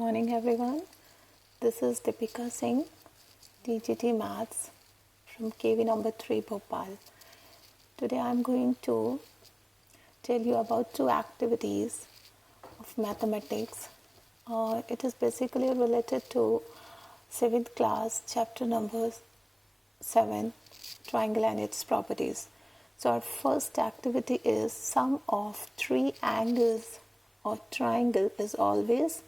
morning, everyone. This is Deepika Singh, DGT Maths from KV number 3, Bhopal. Today I am going to tell you about two activities of mathematics. It is basically related to 7th class, chapter number 7, triangle and its properties. So our first activity is sum of three angles or triangle is always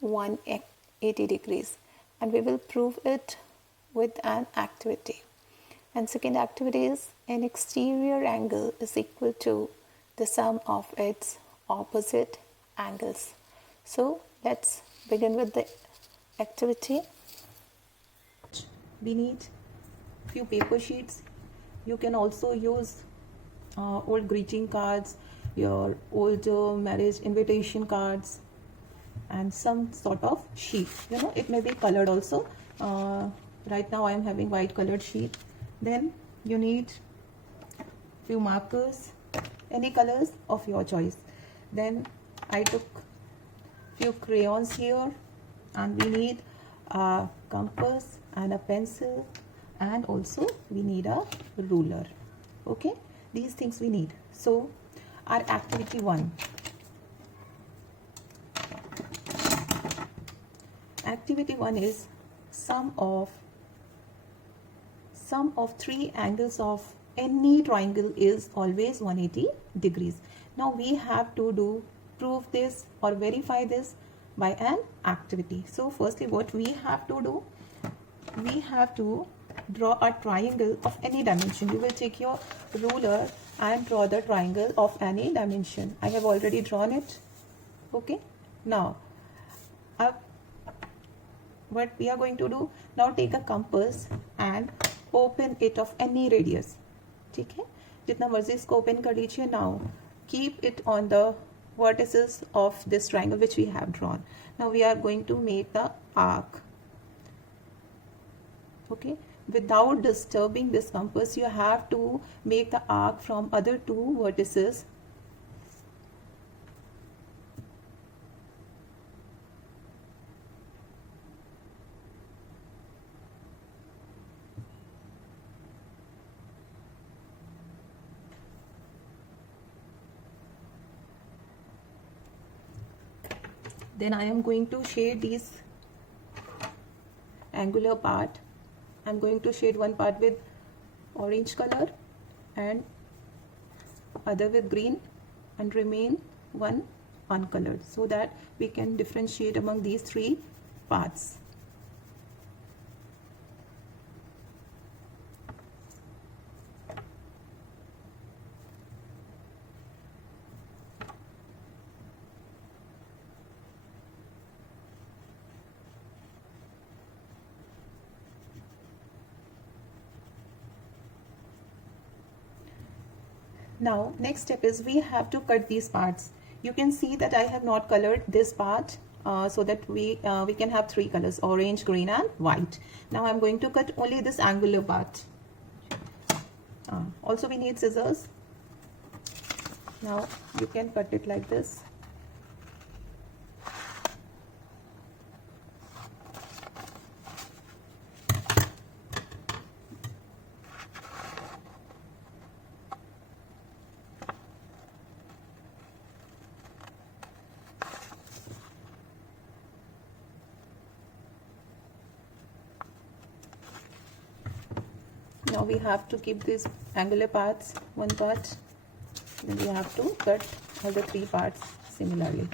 180 degrees, and we will prove it with an activity. And second activity is an exterior angle is equal to the sum of its opposite angles. So let's begin with the activity. We need few paper sheets. You can also use old greeting cards, your old marriage invitation cards, and some sort of sheet. It may be colored also. Right now I am having white colored sheet. Then you need few markers, any colors of your choice. Then I took few crayons here, and we need a compass and a pencil, and also we need a ruler. Okay, these things we need. So our activity 1. Activity 1 is sum of three angles of any triangle is always 180 degrees. Now we have to prove this or verify this by an activity. So firstly, what we have to do, we have to draw a triangle of any dimension. You will take your ruler and draw the triangle of any dimension. I have already drawn it. Okay, now what we are going to do, now take a compass and open it of any radius. ठीक है, जितना मर्जी इसको open कर लीजिए. Now keep it on the vertices of this triangle which we have drawn. Now we are going to make the arc. Okay, without disturbing this compass, you have to make the arc from other two vertices. Then I am going to shade these angular part. I am going to shade one part with orange color and other with green, and remain one uncolored, so that we can differentiate among these three parts. Now next step is we have to cut these parts. You can see that I have not colored this part so that we can have three colors: orange, green and white. Now I am going to cut only this angular part. Also we need scissors. Now you can cut it like this. Now we have to keep these angular parts one part, then we have to cut all the three parts similarly.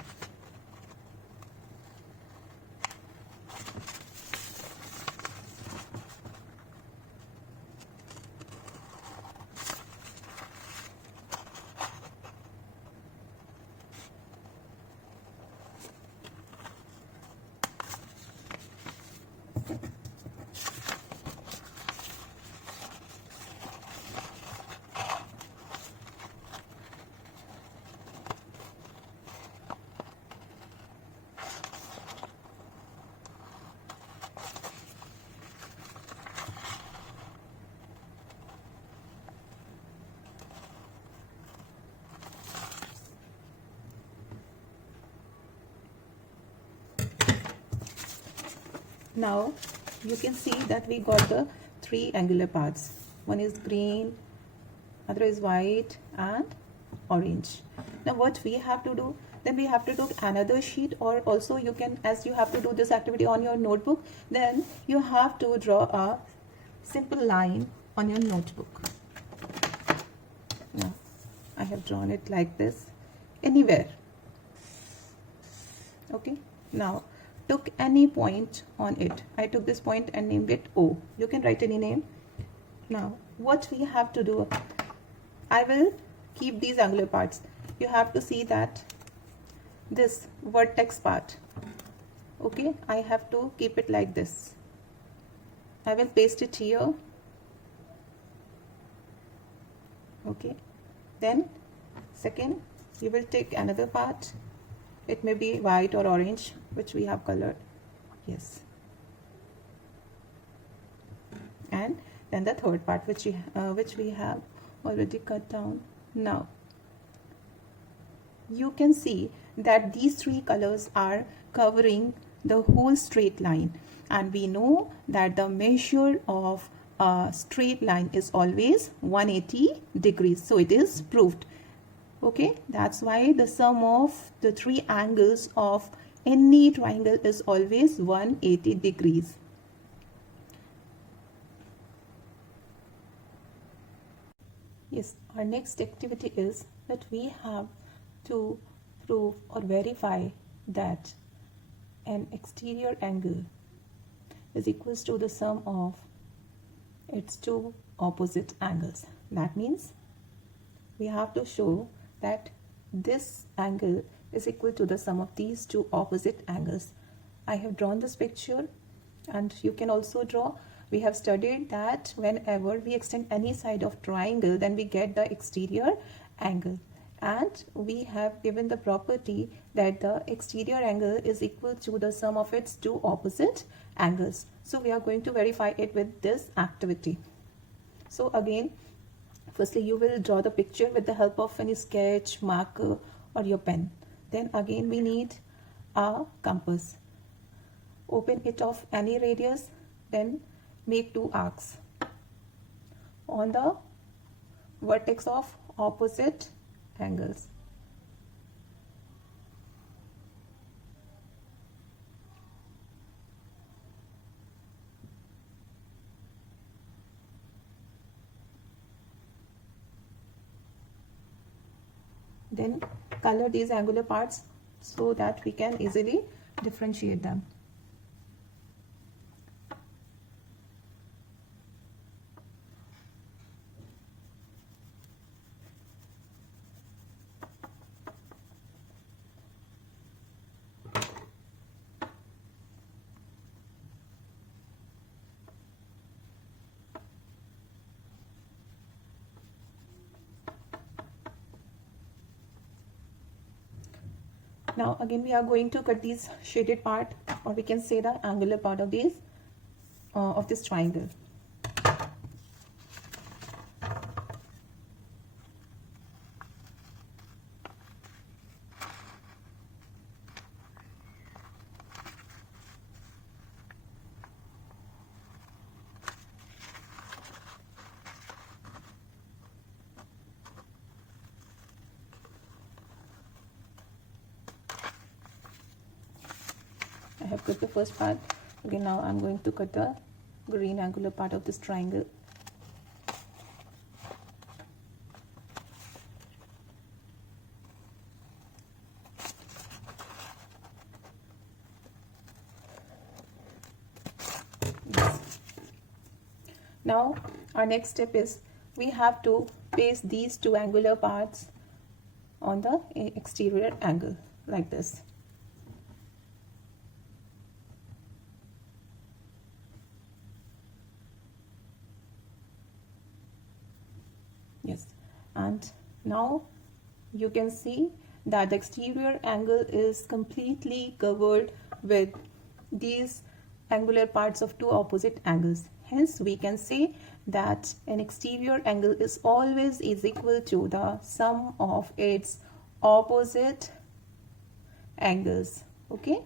Now you can see that we got the three angular parts. One is green, other is white and orange. Now what we have to do, then we have to do another sheet, or also you can, as you have to do this activity on your notebook, then you have to draw a simple line on your notebook. Now I have drawn it like this, anywhere. Okay, now took any point on it. I took this point and named it O. You can write any name. Now what we have to do, I will keep these angular parts. You have to see that this vertex part, okay, I have to keep it like this. I will paste it here. Okay, then second, you will take another part. It may be white or orange, which we have colored. Yes. And then the third part, which we have already cut down. Now you can see that these three colors are covering the whole straight line, and we know that the measure of a straight line is always 180 degrees. So it is proved. Okay, that's why the sum of the three angles of any triangle is always 180 degrees. Yes, our next activity is that we have to prove or verify that an exterior angle is equals to the sum of its two opposite angles. That means we have to show that this angle is equal to the sum of these two opposite angles. I have drawn this picture, and you can also draw. We have studied that whenever we extend any side of triangle, then we get the exterior angle, and we have given the property that the exterior angle is equal to the sum of its two opposite angles. So we are going to verify it with this activity. So again, firstly you will draw the picture with the help of any sketch, marker or your pen. Then again we need a compass. Open it of any radius, then make two arcs on the vertex of opposite angles. Then color these angular parts so that we can easily differentiate them. Now again we are going to cut these shaded part, or we can say the angular part of these of this triangle. I have cut the first part. Okay, now I'm going to cut the green angular part of this triangle. Yes. Now our next step is we have to paste these two angular parts on the exterior angle like this. Yes, and now you can see that the exterior angle is completely covered with these angular parts of two opposite angles. Hence we can say that an exterior angle is always equal to the sum of its opposite angles. Okay.